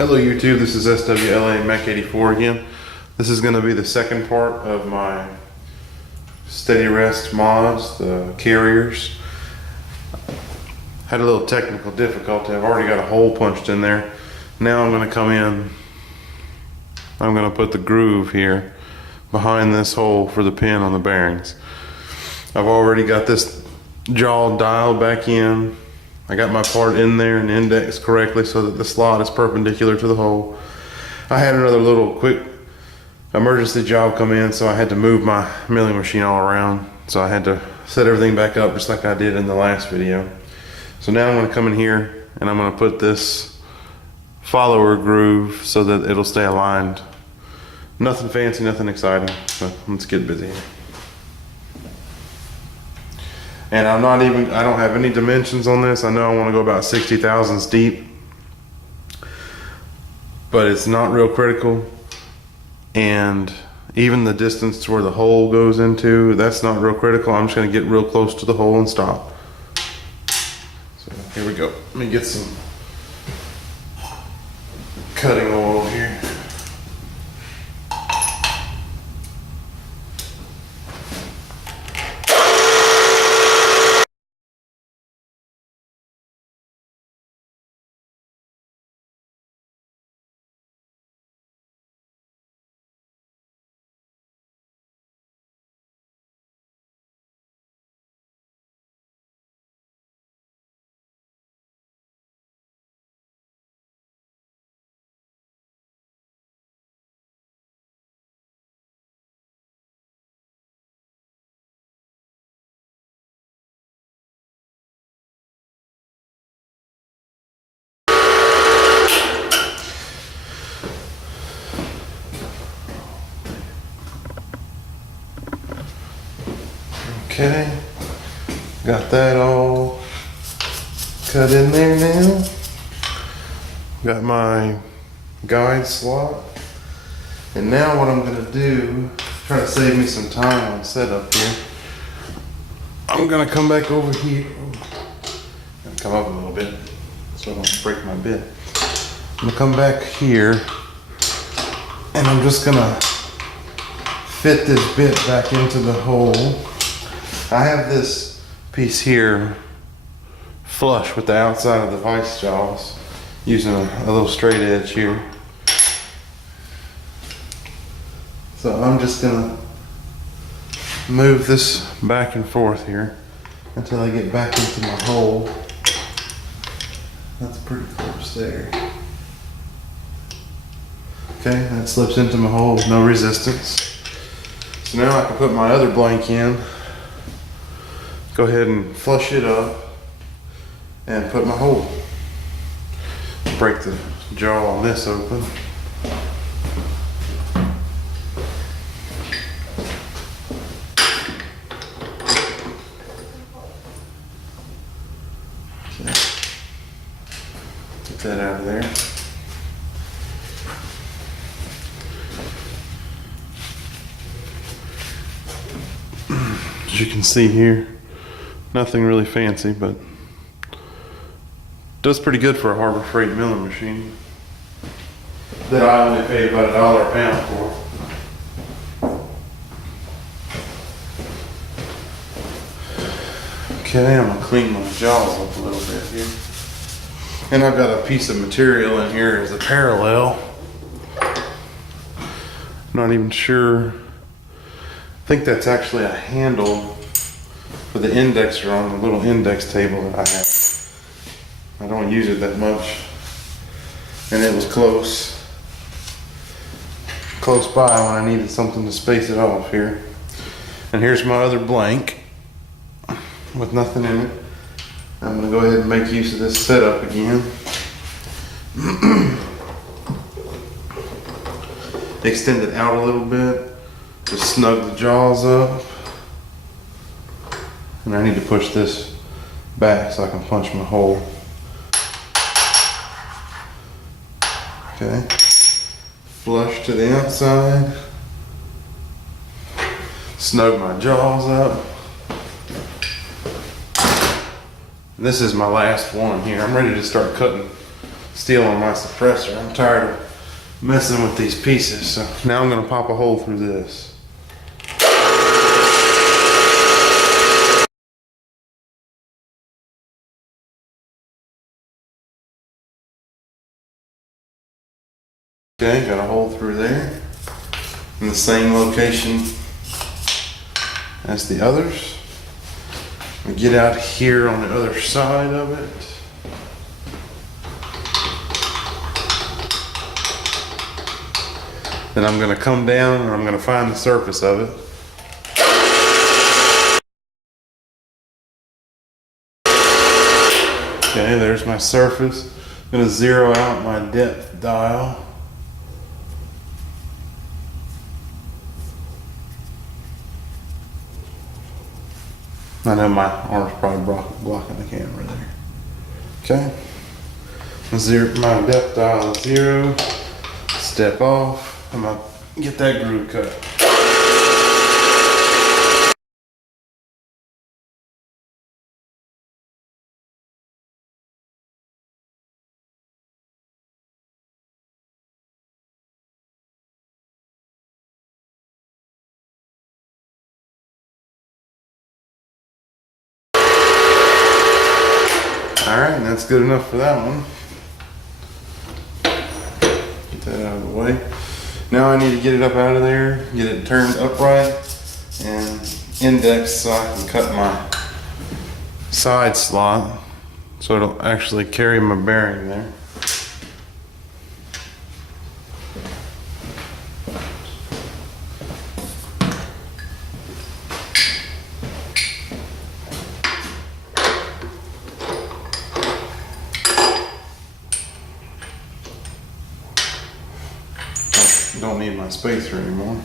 Hello YouTube, this is SWLA Mech 84 again. This is going to be the second part of my Steady Rest mods, the carriers. Had a little technical difficulty. I've already got a hole punched in there. Now I'm going to come in. I'm going to put the groove here behind this hole for the pin on the bearings. I've already got this jaw dialed back in. I got my part in there and indexed correctly so that the slot is perpendicular to the hole. I had another little quick emergency job come in, so I had to move my milling machine all around. So I had to set everything back up just like I did in the last video. So now I'm going to come in here and I'm going to put this follower groove so that it'll stay aligned. Nothing fancy, nothing exciting, so let's get busy here. And I don't have any dimensions on this. I know I want to go about 60 thousandths deep, but it's not real critical. And even the distance to where the hole goes into, that's not real critical. I'm just going to get real close to the hole and stop. So here we go. Let me get some cutting oil here. Okay, got that all cut in there now. Got my guide slot. And now what I'm gonna do, try to save me some time on setup here. I'm gonna come back over here. Gonna come up a little bit so I don't break my bit. I'm gonna come back here and I'm just gonna fit this bit back into the hole. I have this piece here flush with the outside of the vice jaws using a little straight edge here. So I'm just gonna move this back and forth here until I get back into my hole. That's pretty close there. Okay, that slips into my hole with no resistance. So now I can put my other blank in. Go ahead and flush it up and put my hole. Break the jaw on this open. Okay. Get that out of there. As you can see here, nothing really fancy, but does pretty good for a Harbor Freight milling machine that I only paid about $1 a pound for. Okay, I'm gonna clean my jaws up a little bit here. And I've got a piece of material in here as a parallel. Not even sure. I think that's actually a handle for the indexer on the little index table that I have. I don't use it that much. And it was close by when I needed something to space it off here. And here's my other blank with nothing in it. I'm gonna go ahead and make use of this setup again. Extend it out a little bit, just snug the jaws up. And I need to push this back so I can punch my hole. Okay. Flush to the outside. Snug my jaws up. This is my last one here. I'm ready to start cutting steel on my suppressor. I'm tired of messing with these pieces. So now I'm gonna pop a hole through this. Okay, got a hole through there. In the same location as the others. We get out here on the other side of it. Then I'm gonna come down and I'm gonna find the surface of it. Okay, there's my surface. I'm gonna zero out my depth dial. I know my arm's probably blocking the camera there. Okay. My depth dial is 0. Step off. I'm gonna get that groove cut. Alright, that's good enough for that one. Get that out of the way. Now I need to get it up out of there, get it turned upright, and index so I can cut my side slot so it'll actually carry my bearing there. Don't need my spacer anymore.